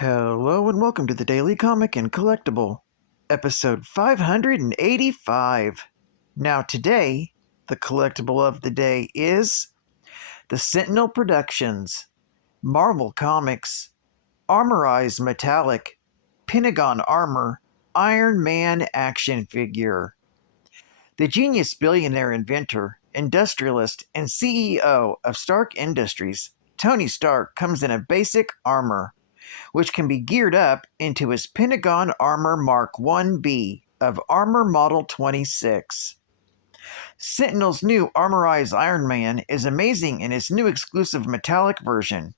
Hello and welcome to the Daily Comic and Collectible, episode 585. Now today, the collectible of the day is the Sentinel Productions, Marvel Comics, ARMORIZE Metallic, Pentagon Armor, Iron Man action figure. The genius billionaire inventor, industrialist, and CEO of Stark Industries, Tony Stark comes in a basic armor, which can be geared up into his Pentagon Armor Mark 1B of Armor Model 26. Sentinel's new Armorized Iron Man is amazing in his new exclusive metallic version.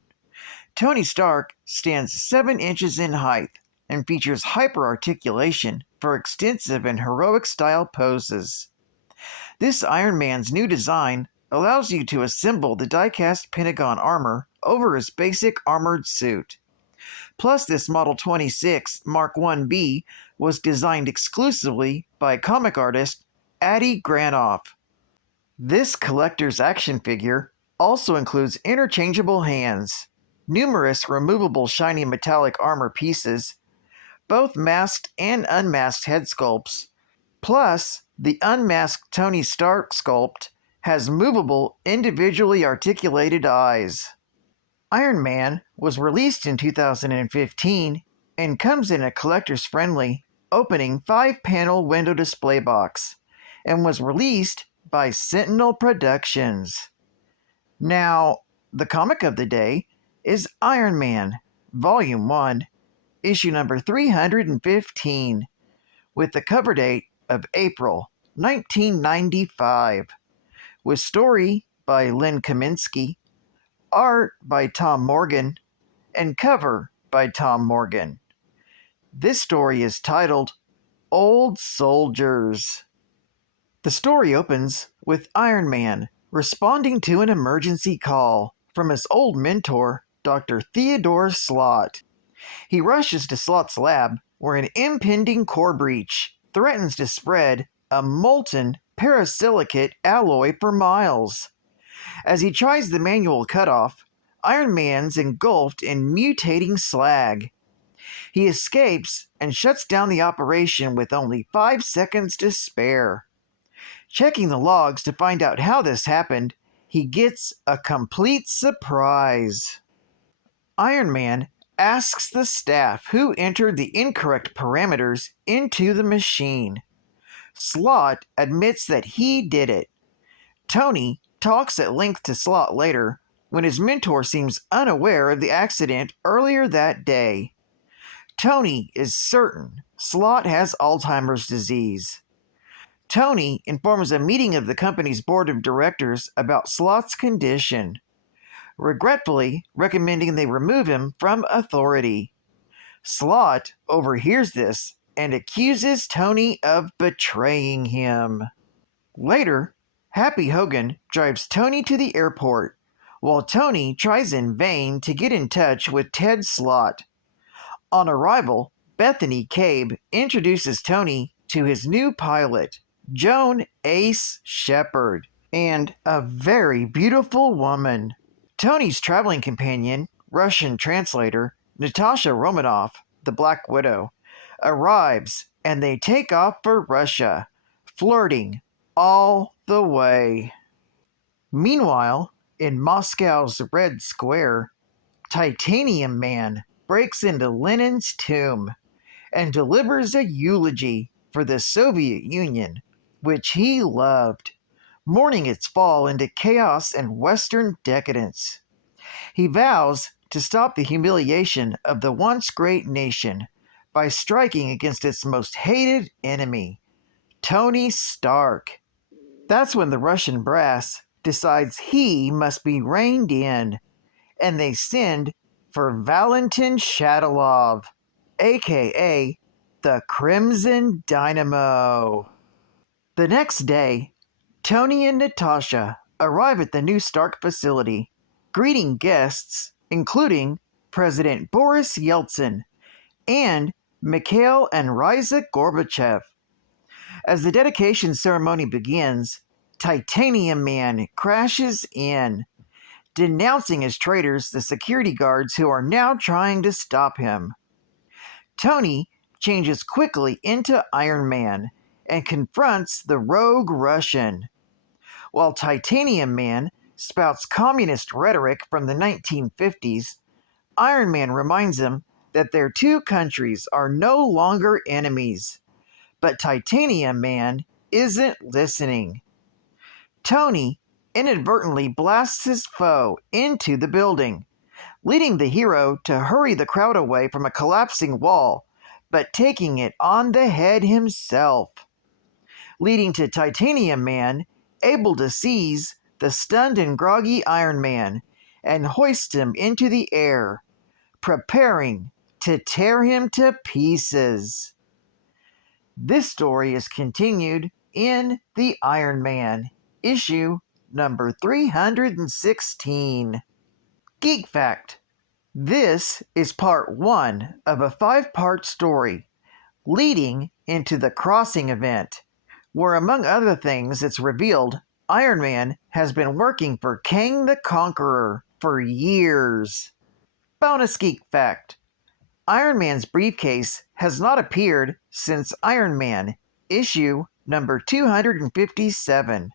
Tony Stark stands 7 inches in height and features hyper-articulation for extensive and heroic-style poses. This Iron Man's new design allows you to assemble the die-cast Pentagon armor over his basic armored suit. Plus, this Model 26 Mark 1B was designed exclusively by comic artist Adi Granoff. This collector's action figure also includes interchangeable hands, numerous removable shiny metallic armor pieces, both masked and unmasked head sculpts, plus the unmasked Tony Stark sculpt has movable, individually articulated eyes. Iron Man was released in 2015 and comes in a collector's-friendly, opening 5-panel window display box and was released by Sentinel Productions. Now, the comic of the day is Iron Man, Volume 1, issue number 315, with the cover date of April 1995, with story by Len Kaminsky, art by Tom Morgan, and cover by Tom Morgan. This story is titled Old Soldiers. The story opens with Iron Man responding to an emergency call from his old mentor, Dr. Theodore Slott. He rushes to Slott's lab where an impending core breach threatens to spread a molten parasilicate alloy for miles. As he tries the manual cutoff, Iron Man's engulfed in mutating slag. He escapes and shuts down the operation with only 5 seconds to spare. Checking the logs to find out how this happened, he gets a complete surprise. Iron Man asks the staff who entered the incorrect parameters into the machine. Slott admits that he did it. Tony talks at length to Slott later when his mentor seems unaware of the accident earlier that day. Tony is certain Slott has Alzheimer's disease. Tony informs a meeting of the company's board of directors about Slott's condition, regretfully recommending they remove him from authority. Slott overhears this and accuses Tony of betraying him. Later, Happy Hogan drives Tony to the airport, while Tony tries in vain to get in touch with Ted Slott. On arrival, Bethany Cabe introduces Tony to his new pilot, Joan Ace Shepard, and a very beautiful woman. Tony's traveling companion, Russian translator, Natasha Romanoff, the Black Widow, arrives and they take off for Russia, flirting all the way. Meanwhile, in Moscow's Red Square, Titanium Man breaks into Lenin's tomb and delivers a eulogy for the Soviet Union, which he loved, mourning its fall into chaos and Western decadence. He vows to stop the humiliation of the once great nation by striking against its most hated enemy, Tony Stark. That's when the Russian brass decides he must be reined in, and they send for Valentin Shatilov, aka the Crimson Dynamo. The next day, Tony and Natasha arrive at the new Stark facility, greeting guests including President Boris Yeltsin and Mikhail and Ryza Gorbachev. As the dedication ceremony begins, Titanium Man crashes in. denouncing as traitors the security guards who are now trying to stop him. Tony changes quickly into Iron Man and confronts the rogue Russian, while Titanium Man spouts communist rhetoric from the 1950s. Iron Man reminds him that their two countries are no longer enemies. But Titanium Man isn't listening. Tony inadvertently blasts his foe into the building, leading the hero to hurry the crowd away from a collapsing wall, but taking it on the head himself, leading to Titanium Man able to seize the stunned and groggy Iron Man and hoist him into the air, preparing to tear him to pieces. This story is continued in The Iron Man, issue number 316. Geek Fact: this is part 1 of a 5-part story leading into the Crossing event, where among other things it's revealed Iron Man has been working for Kang the Conqueror for years. Bonus Geek Fact: Iron Man's briefcase has not appeared since Iron Man, issue number 257,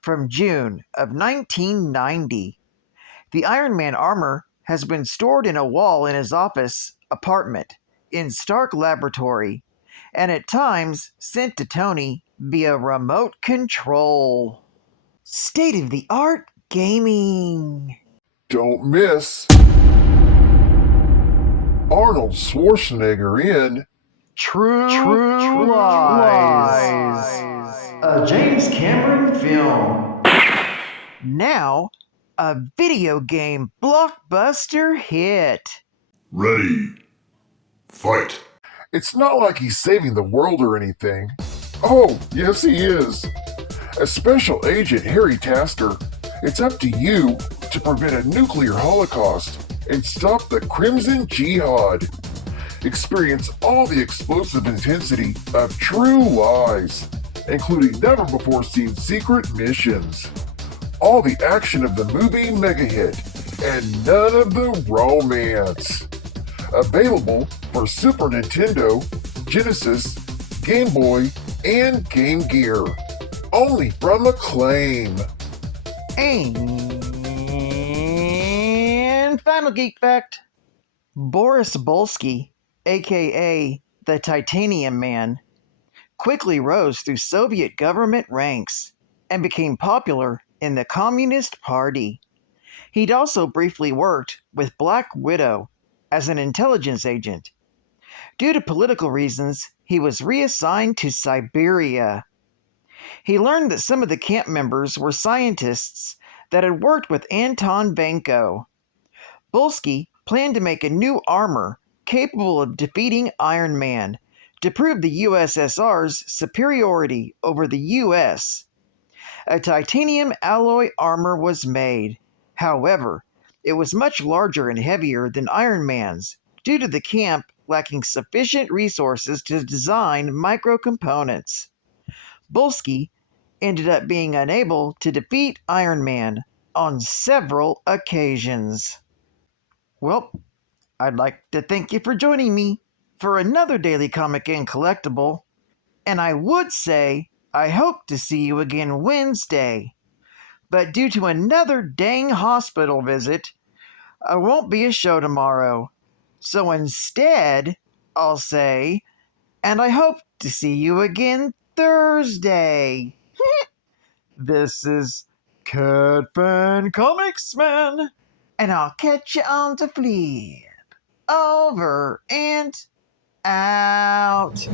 from June of 1990. The Iron Man armor has been stored in a wall in his office apartment in Stark Laboratory, and at times sent to Tony via remote control. State-of-the-art gaming. Don't miss Arnold Schwarzenegger in True Lies, a James Cameron film. Now, a video game blockbuster hit. Ready. Fight. It's not like he's saving the world or anything. Oh, yes he is. As Special Agent Harry Tasker, it's up to you to prevent a nuclear holocaust and stop the Crimson Jihad. Experience all the explosive intensity of True Lies, including never-before-seen secret missions, all the action of the movie mega hit, and none of the romance. Available for Super Nintendo, Genesis, Game Boy, and Game Gear. Only from Acclaim. And final geek fact: Boris Bolsky, aka the Titanium Man, quickly rose through Soviet government ranks and became popular in the Communist Party. He'd also briefly worked with Black Widow as an intelligence agent. Due to political reasons, he was reassigned to Siberia. He learned that some of the camp members were scientists that had worked with Anton Vanko. Bolsky planned to make a new armor capable of defeating Iron Man to prove the USSR's superiority over the US. A titanium alloy armor was made. However, it was much larger and heavier than Iron Man's due to the camp lacking sufficient resources to design microcomponents. Bolsky ended up being unable to defeat Iron Man on several occasions. Well, I'd like to thank you for joining me for another Daily Comic and Collectible, and I would say I hope to see you again Wednesday, but due to another dang hospital visit, I won't be a show tomorrow. So instead, I'll say, and I hope to see you again Thursday. This is Cat Fan Comics Man, and I'll catch you on the flip. Over and out.